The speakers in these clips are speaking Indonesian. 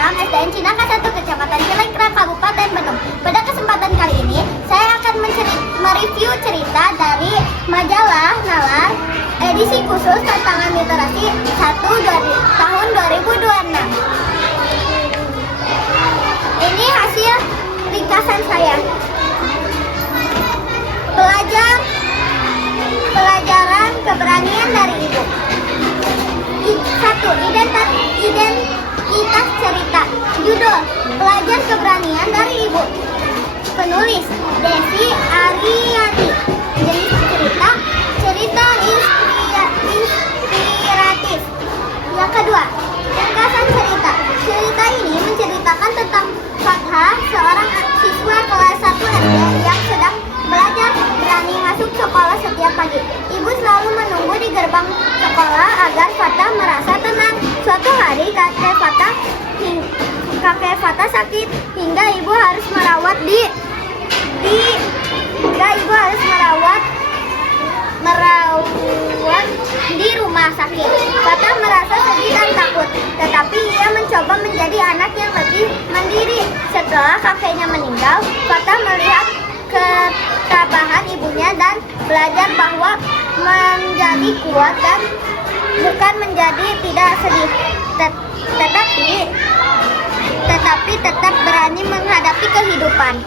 6 SDN Cinangka 1 Kecamatan Cilenkra Kabupaten Bandung. Pada kesempatan kali ini saya akan mereview cerita dari majalah Nalar edisi khusus tantangan literasi 1 tahun 2026. Ini hasil ringkasan saya. Pelajaran keberanian dari ibu. 1. Identitas cerita. Judul: Pelajar keberanian dari ibu. Penulis: Devi Aryani. Jenis cerita: cerita inspiratif. Yang kedua, ringkasan cerita. Cerita ini menceritakan tentang Fathah, seorang siswa kelas 1 SD yang sedang belajar berani masuk sekolah setiap pagi. Ibu selalu menunggu di gerbang sekolah agar Fathah merasa tenang. Suatu hari kakek Fathah sakit hingga ibu harus merawat di rumah sakit. Fathah merasa sedih dan takut, tetapi ia mencoba menjadi anak yang lebih mandiri. Setelah kakeknya meninggal, Fathah melihat ketabahan ibunya dan belajar bahwa menjadi kuat dan bukan menjadi tidak sedih, tetapi tetap berani menghadapi kehidupan.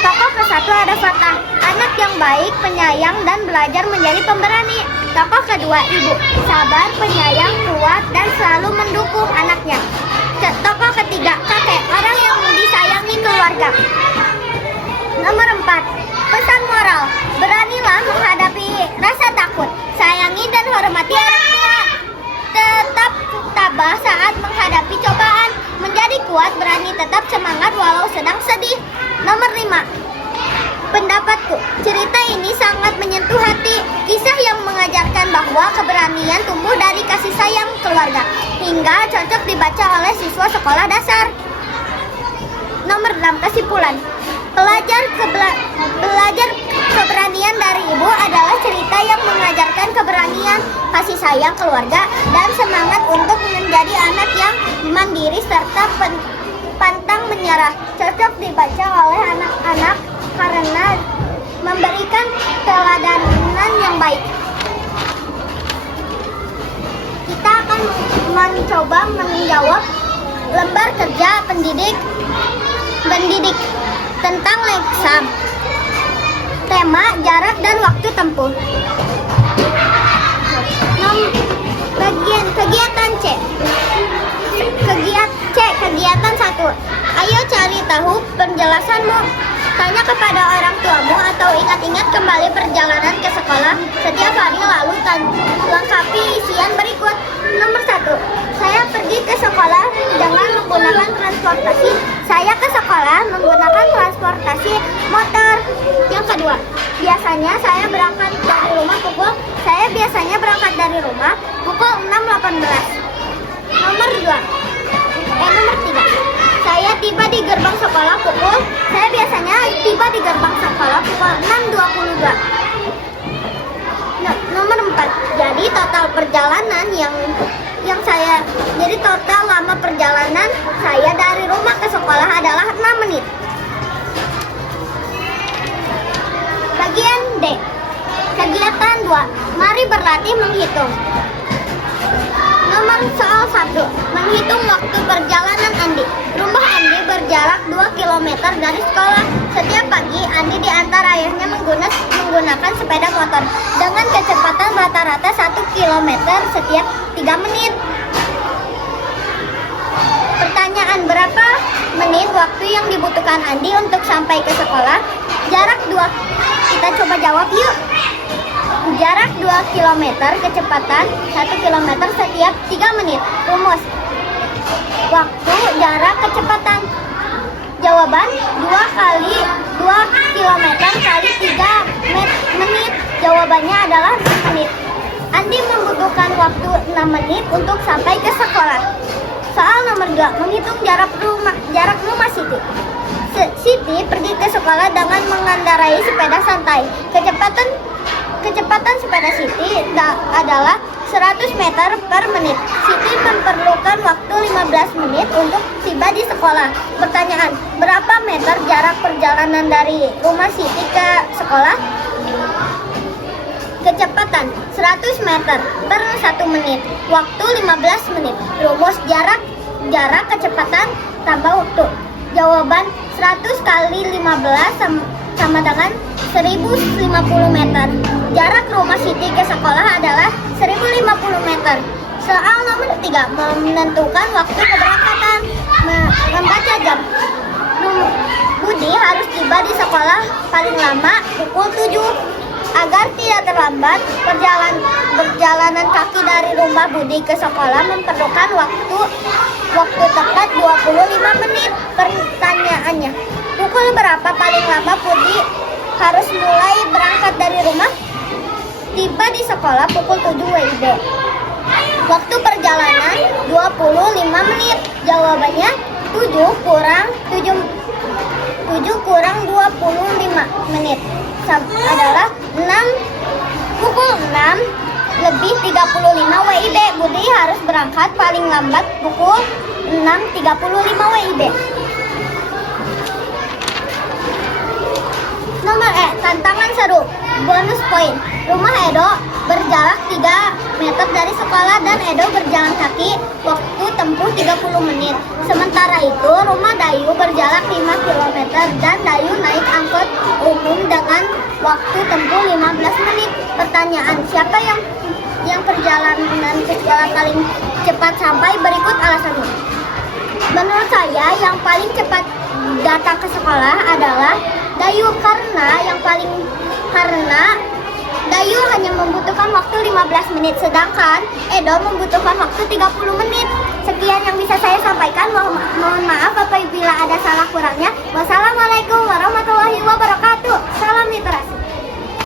Tokoh ke-1 ada Fathah, anak yang baik, penyayang, dan belajar menjadi pemberani. Tokoh kedua, ibu, sabar, penyayang, kuat, dan selalu mendukung anaknya. Tokoh ketiga, kakek, orang yang disayangi keluarga. Nomor 4, pesan moral. Beranilah menghadapi rasa takut. Sayangi dan hormati orang tua. Tetap tabah saat menghadapi cobaan. Menjadi kuat, berani, tetap semangat walau sedang sedih. Nomor 5, pendapatku. Cerita ini sangat menyentuh hati. Kisah yang mengajarkan bahwa keberanian tumbuh dari kasih sayang keluarga, hingga cocok dibaca oleh siswa sekolah dasar. Nomor 6, kesimpulan. Belajar keberanian dari ibu adalah cerita yang mengajarkan keberanian, kasih sayang keluarga, dan semangat untuk menjadi anak yang mandiri serta pantang menyerah. Cocok dibaca oleh anak-anak karena memberikan teladanan yang baik. Kita akan mencoba menjawab lembar kerja pendidik tentang Lexam. Tema: jarak dan waktu tempuh. Kegiatan C. Kegiatan 1. Ayo cari tahu penjelasanmu. Tanya kepada orang tuamu atau ingat-ingat kembali perjalanan ke sekolah setiap hari, lalu lengkapi isian berikut. Nomor 1. Saya pergi ke sekolah dengan menggunakan transportasi. Saya ke sekolah menggunakan transportasi motor. Yang kedua, saya biasanya berangkat dari rumah pukul 6.18. Nomor 3. Saya biasanya tiba di gerbang sekolah pukul 6.22. Nomor 4. Jadi total lama perjalanan saya dari rumah ke sekolah adalah 6 menit. Bagian D. Kegiatan 2. Mari berlatih menghitung. Nomor soal 1. Menghitung waktu perjalanan Andi. Rumah Andi berjarak 2 km dari sekolah. Setiap pagi Andi diantar ayahnya menggunakan sepeda motor dengan kecepatan rata-rata 1 km setiap 3 menit. Pertanyaan: berapa menit waktu yang dibutuhkan Andi untuk sampai ke sekolah? Jarak 2. Kita coba jawab yuk. Jarak 2 km, kecepatan 1 km setiap 3 menit. Rumus: waktu, jarak, kecepatan. Jawaban: 2 kali 2 km kali 3 menit. Jawabannya adalah 6 menit. Andi membutuhkan waktu 6 menit untuk sampai ke sekolah. Soal nomor 2. Menghitung jarak rumah Siti. Siti pergi ke sekolah dengan mengendarai sepeda santai. Kecepatan sepeda Siti adalah 100 meter per menit. Siti memerlukan waktu 15 menit untuk tiba di sekolah. Pertanyaan, berapa meter jarak perjalanan dari rumah Siti ke sekolah? Kecepatan 100 meter per 1 menit. Waktu 15 menit. Rumus jarak kecepatan tambah waktu. Jawaban 100 kali 15 sama dengan 1050 meter. Jarak rumah Siti ke sekolah adalah 1050 meter. Soal nomor 3, menentukan waktu keberangkatan. Membaca jam. Budi harus tiba di sekolah paling lama pukul 7. Agar tidak terlambat, perjalanan kaki dari rumah Budi ke sekolah memerlukan waktu tepat 25 menit. Pertanyaannya, pukul berapa paling lama Budi harus mulai berangkat dari rumah? Tiba di sekolah pukul 7 WIB. Waktu perjalanan 25 menit. Jawabannya 7 kurang 25 menit adalah 6. Pukul 6 lebih 35 WIB. Budi harus berangkat paling lambat pukul 6.35 WIB. Nomor tantangan seru. Bonus poin. Rumah Edo berjarak 3 meter dari sekolah dan Edo berjalan kaki. Waktu tempuh 30 menit. Sementara itu, rumah Dayu berjarak 5 km dan Dayu naik angkot umum dengan waktu tempuh 15 menit. Pertanyaan, siapa yang perjalanan paling cepat sampai? Berikut alasannya. Menurut saya yang paling cepat datang ke sekolah adalah Dayu karena Dayu hanya membutuhkan waktu 15 menit, sedangkan Edo membutuhkan waktu 30 menit. Sekian yang bisa saya sampaikan. Mohon maaf apabila ada salah kurangnya. Wassalamualaikum warahmatullahi wabarakatuh. Salam literasi.